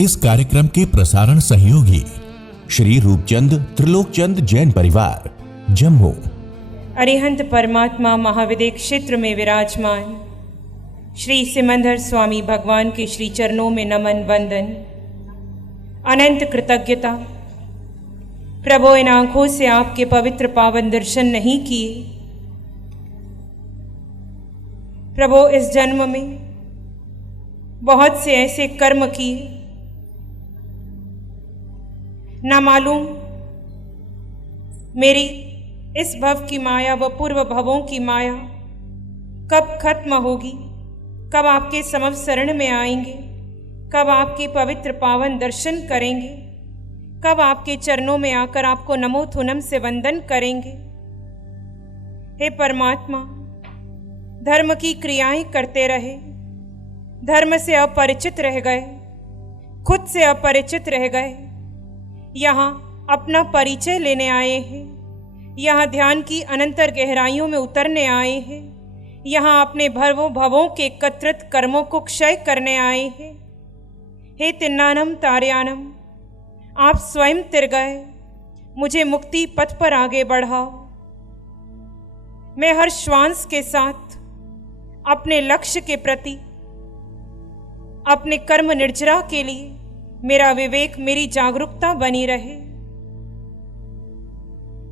इस कार्यक्रम के प्रसारण सहयोगी श्री रूपचंद त्रिलोकचंद जैन परिवार, जम्मू। अरिहंत परमात्मा महाविदेह क्षेत्र में विराजमान श्री सिमंदर स्वामी भगवान के श्री चरणों में नमन वंदन, अनंत कृतज्ञता। प्रभु, इन आंखों से आपके पवित्र पावन दर्शन नहीं किए। प्रभु, इस जन्म में बहुत से ऐसे कर्म किए, ना मालूम मेरी इस भव की माया व पूर्व भवों की माया कब खत्म होगी, कब आपके समव शरण में आएंगे, कब आपके पवित्र पावन दर्शन करेंगे, कब आपके चरणों में आकर आपको नमो थुनम से वंदन करेंगे। हे परमात्मा, धर्म की क्रियाएं करते रहे, धर्म से अपरिचित रह गए, खुद से अपरिचित रह गए। यहाँ अपना परिचय लेने आए हैं, यहाँ ध्यान की अनंतर गहराइयों में उतरने आए हैं, यहाँ अपने भवों के एकत्रित कर्मों को क्षय करने आए हैं। हे तिन्नानम तार्यानम, आप स्वयं तिर गए, मुझे मुक्ति पथ पर आगे बढ़ाओ। मैं हर श्वास के साथ अपने लक्ष्य के प्रति, अपने कर्म निर्जरा के लिए मेरा विवेक, मेरी जागरूकता बनी रहे।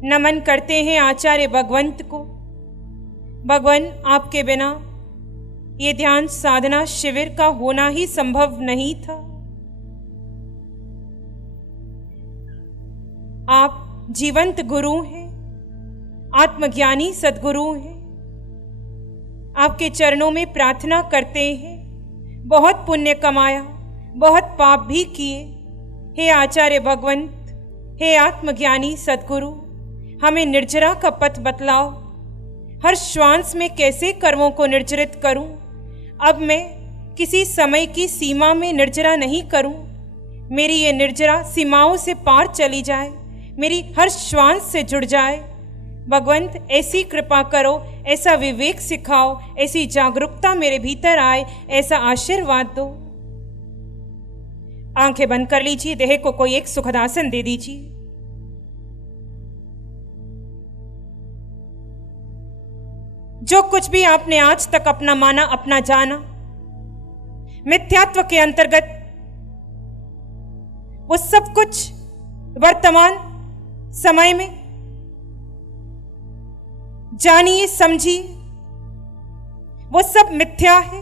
नमन करते हैं आचार्य भगवंत को। भगवान, आपके बिना ये ध्यान साधना शिविर का होना ही संभव नहीं था। आप जीवंत गुरु हैं, आत्मज्ञानी सद्गुरु हैं। आपके चरणों में प्रार्थना करते हैं। बहुत पुण्य कमाया, बहुत पाप भी किए। हे आचार्य भगवंत, हे आत्मज्ञानी सद्गुरु, हमें निर्जरा का पथ बतलाओ। हर श्वास में कैसे कर्मों को निर्जरित करूं? अब मैं किसी समय की सीमा में निर्जरा नहीं करूं। मेरी ये निर्जरा सीमाओं से पार चली जाए, मेरी हर श्वास से जुड़ जाए। भगवंत, ऐसी कृपा करो, ऐसा विवेक सिखाओ, ऐसी जागरूकता मेरे भीतर आए, ऐसा आशीर्वाद दो। आंखें बंद कर लीजिए, देह को कोई एक सुखद आसन दे दीजिए। जो कुछ भी आपने आज तक अपना माना, अपना जाना, मिथ्यात्व के अंतर्गत, वो सब कुछ वर्तमान समय में जानिए, समझिए, वो सब मिथ्या है।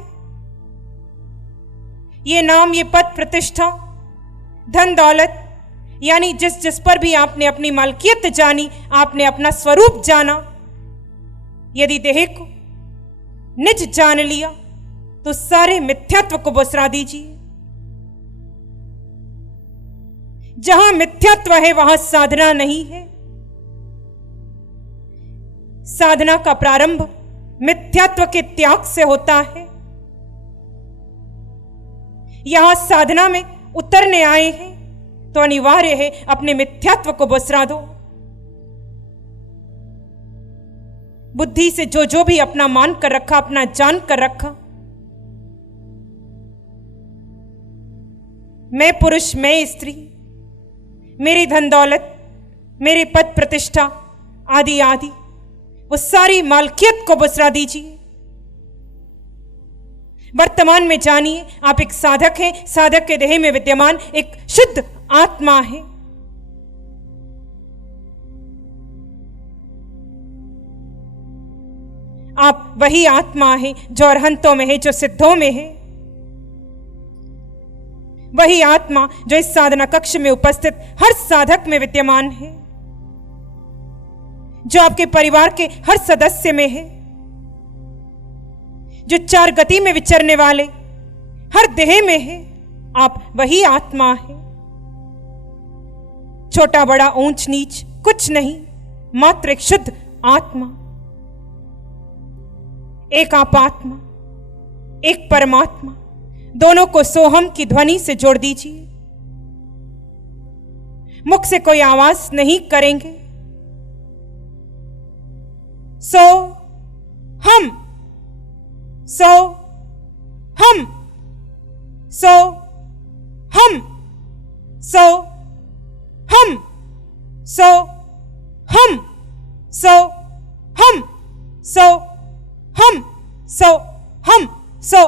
ये नाम, ये पद, प्रतिष्ठा, धन दौलत, यानी जिस जिस पर भी आपने अपनी मालकियत जानी, आपने अपना स्वरूप जाना, यदि देह को निज जान लिया तो सारे मिथ्यात्व को बुसरा दीजिए। जहां मिथ्यात्व है वहां साधना नहीं है। साधना का प्रारंभ मिथ्यात्व के त्याग से होता है। यहां साधना में उतरने आए हैं तो अनिवार्य है अपने मिथ्यात्व को बुसरा दो। बुद्धि से जो भी अपना मान कर रखा, अपना जान कर रखा, मैं पुरुष, मैं स्त्री, मेरी धन दौलत, मेरी पद प्रतिष्ठा आदि आदि, वो सारी मालकियत को बुसरा दीजिए। वर्तमान में जानिए, आप एक साधक हैं। साधक के देह में विद्यमान एक शुद्ध आत्मा है। आप वही आत्मा है जो अरहंतों में है, जो सिद्धों में है। वही आत्मा जो इस साधना कक्ष में उपस्थित हर साधक में विद्यमान है, जो आपके परिवार के हर सदस्य में है, जो चार गति में विचरने वाले हर देह में है। आप वही आत्मा है। छोटा बड़ा, ऊंच नीच कुछ नहीं, मात्र एक शुद्ध आत्मा, एक आपात्मा, एक परमात्मा। दोनों को सोहम की ध्वनि से जोड़ दीजिए। मुख से कोई आवाज नहीं करेंगे। सो हम, सो हम, सो हम। सो हम, सो हम, सो हम, सो हम, सो हम, सो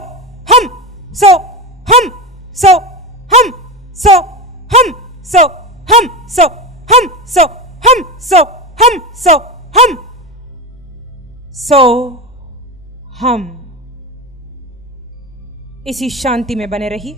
हम, सो हम, सो हम, सो हम, सो हम, सो हम, सो हम, सो हम, सो हम, सो हम। इसी शांति में बने रहिए।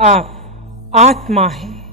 आप आत्मा हैं।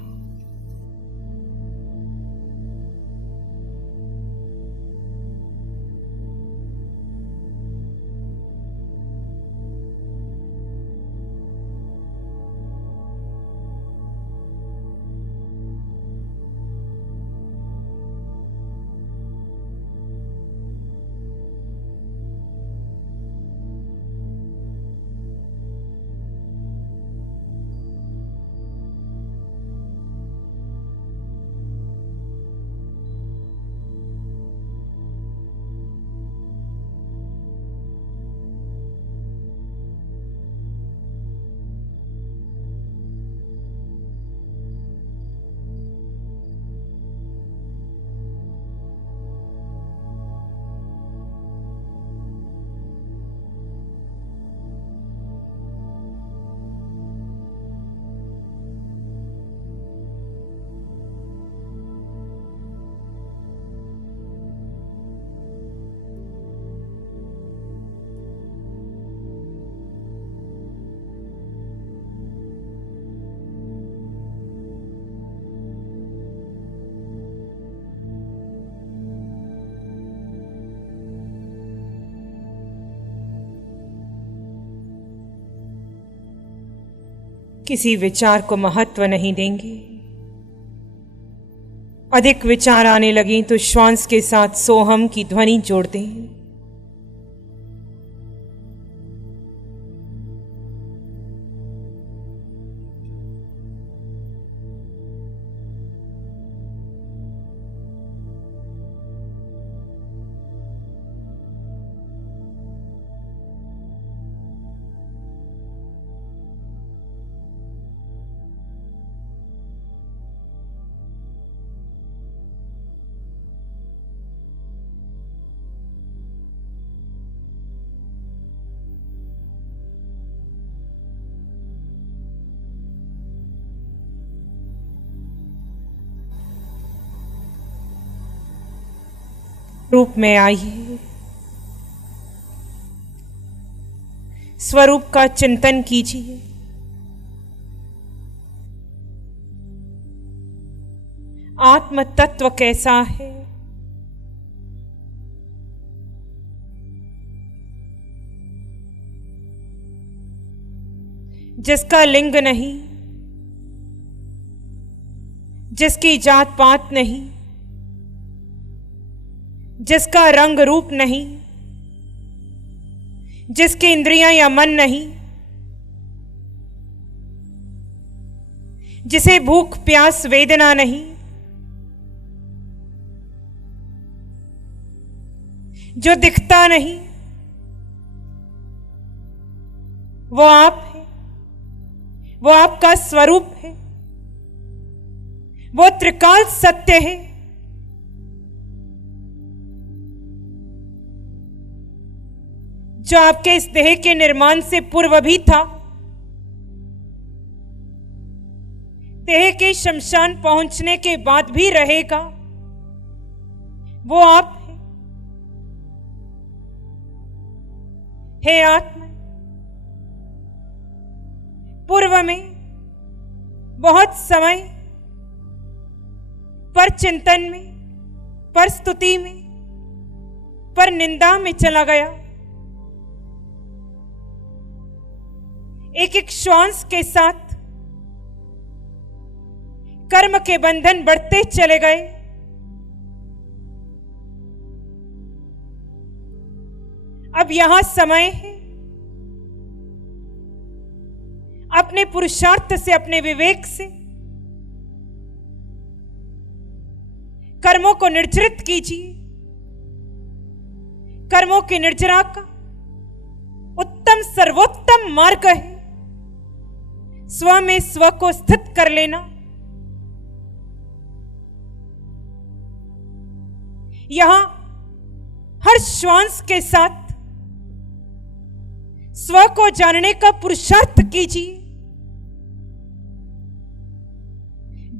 किसी विचार को महत्व नहीं देंगे। अधिक विचार आने लगे तो श्वास के साथ सोहम की ध्वनि जोड़ दें। रूप में आइए, स्वरूप का चिंतन कीजिए। आत्म तत्व कैसा है? जिसका लिंग नहीं, जिसकी जात पात नहीं, जिसका रंग रूप नहीं, जिसकी इंद्रियां या मन नहीं, जिसे भूख प्यास वेदना नहीं, जो दिखता नहीं, वो आप है, वो आपका स्वरूप है, वो त्रिकाल सत्य है। जो आपके इस देह के निर्माण से पूर्व भी था, देह के शमशान पहुंचने के बाद भी रहेगा, वो आप है। हे आत्मा, पूर्व में बहुत समय पर चिंतन में, पर स्तुति में, पर निंदा में चला गया। एक एक श्वास के साथ कर्म के बंधन बढ़ते चले गए। अब यहां समय है अपने पुरुषार्थ से, अपने विवेक से कर्मों को निर्जरित कीजिए। कर्मों की निर्जरा का उत्तम सर्वोत्तम मार्ग है स्व में स्व को स्थित कर लेना। यहां हर श्वास के साथ स्व को जानने का पुरुषार्थ कीजिए।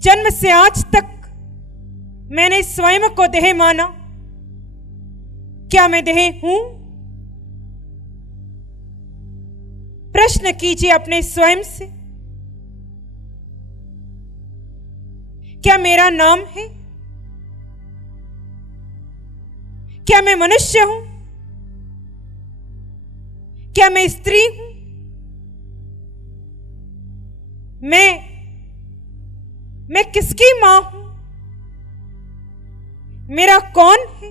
जन्म से आज तक मैंने स्वयं को देह माना। क्या मैं देह हूं? प्रश्न कीजिए अपने स्वयं से। क्या मेरा नाम है? क्या मैं मनुष्य हूं? क्या मैं स्त्री हूं? मैं किसकी मां हूं? मेरा कौन है?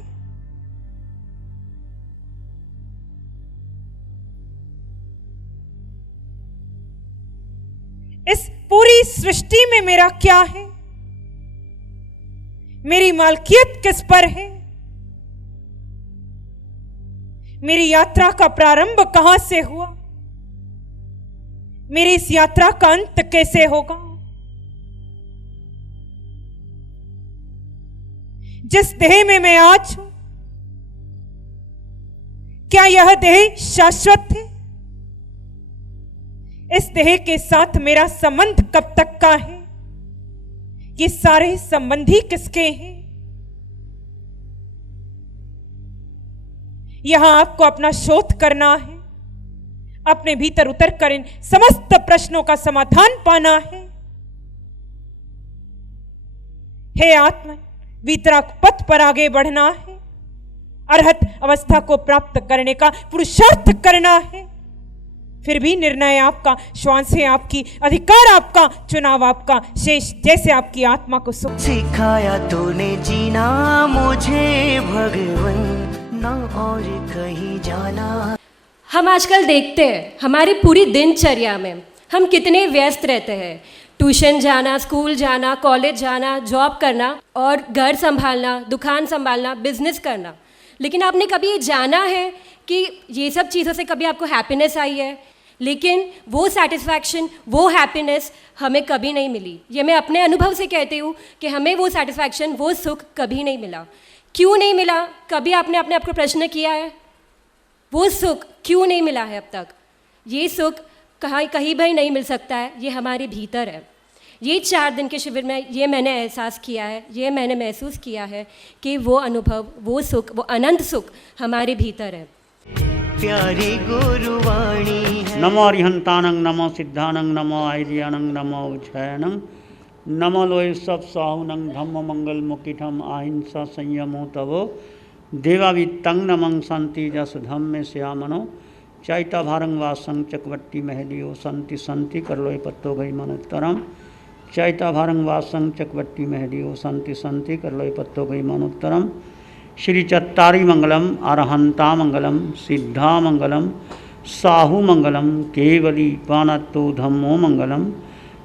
इस पूरी सृष्टि में मेरा क्या है? मेरी मालकियत किस पर है? मेरी यात्रा का प्रारंभ कहां से हुआ? मेरी इस यात्रा का अंत कैसे होगा? जिस देह में मैं आज हूं, क्या यह देह शाश्वत है? इस देह के साथ मेरा संबंध कब तक का है? ये सारे संबंधी किसके हैं? यहां आपको अपना शोध करना है, अपने भीतर उतर कर इन समस्त प्रश्नों का समाधान पाना है। हे आत्मा, वितराग पथ पर आगे बढ़ना है, अरहत अवस्था को प्राप्त करने का पुरुषार्थ करना है। फिर भी निर्णय आपका, श्वासें आपकी, अधिकार आपका, चुनाव आपका, शेष जैसे आपकी आत्मा को सुख। सिखाया तूने जीना मुझे भगवन, ना और कहीं जाना। हम आजकल देखते हैं हमारी पूरी दिनचर्या में हम कितने व्यस्त रहते हैं। ट्यूशन जाना, स्कूल जाना, कॉलेज जाना, जॉब करना और घर संभालना, दुकान संभालना, बिजनेस करना। लेकिन आपने कभी ये जाना है कि ये सब चीज़ों से कभी आपको हैप्पीनेस आई है? लेकिन वो सेटिस्फैक्शन, वो हैप्पीनेस हमें कभी नहीं मिली। ये मैं अपने अनुभव से कहती हूँ कि हमें वो सेटिस्फैक्शन, वो सुख कभी नहीं मिला। क्यों नहीं मिला? कभी आपने अपने आप को प्रश्न किया है? वो सुख क्यों नहीं मिला है अब तक? ये सुख कहीं भी नहीं मिल सकता है, ये हमारे भीतर है। ये 4 दिन के शिविर में ये मैंने एहसास किया है, ये मैंने महसूस किया है कि वो अनुभव, वो सुख, वो अनंत सुख हमारे भीतर है। प्यारी गुरुवाणी है। नमो अरिहंतानंग, नमो सिद्धानंग, नमो आयर्यानंग, नमो उच्छयनंग, नमो लोय सब साहुनंग, धम्म मंगल मुकिठम अहिंसा संयमो तवो देवावित्तं नमं संति जस धम्मे श्यामनो चैता भारंग वासं चकवट्टी महलियो संति संति करलोय पत्तो गई मनोत्तरम चैता भारंग वासं चकवट्टी महलियो संति संति करलोय पत्तो गई मनोत्तरम। श्री चत्तारी मंगलम, अरहंता मंगलम, सिद्धा मंगलम, साहु मंगलम, केवली पानत्तो धम्मो मंगलम।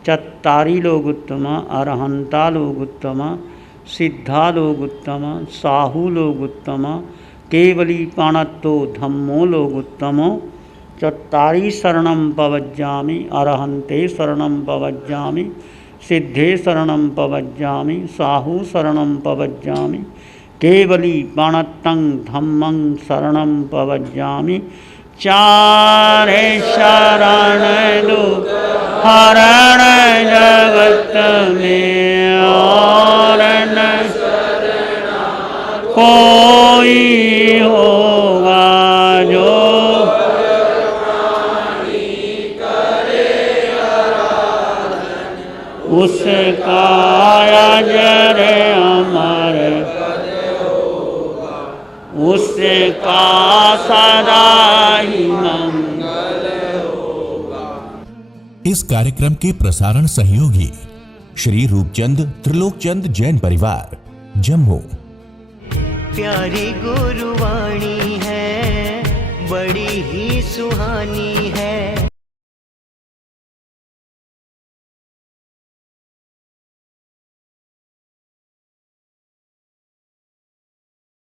चत्तारी लोग उत्तम, अरहंता लोग उत्तम, सिद्धा लोग उत्तम, साहु लोग उत्तम, केवली पानत्तो धम्मो लोग उत्तमो। चत्तारी शरणं पवज्जामि, अरहंते शरणं पवज्जामि, सिद्धे शरणं पवज्जामि, साहु शरणं पवज्जामि, केवली पाणत्तं धम्मं शरणं पवज्जामि। चारे शरण दो हरण जगत में और न कोई होगा जो उसका अजर अमर, उसका सदा ही मंगल होगा। इस कार्यक्रम के प्रसारण सहयोगी श्री रूपचंद त्रिलोकचंद जैन परिवार, जम्मू। प्यारी गुरुवाणी है, बड़ी ही सुहानी है।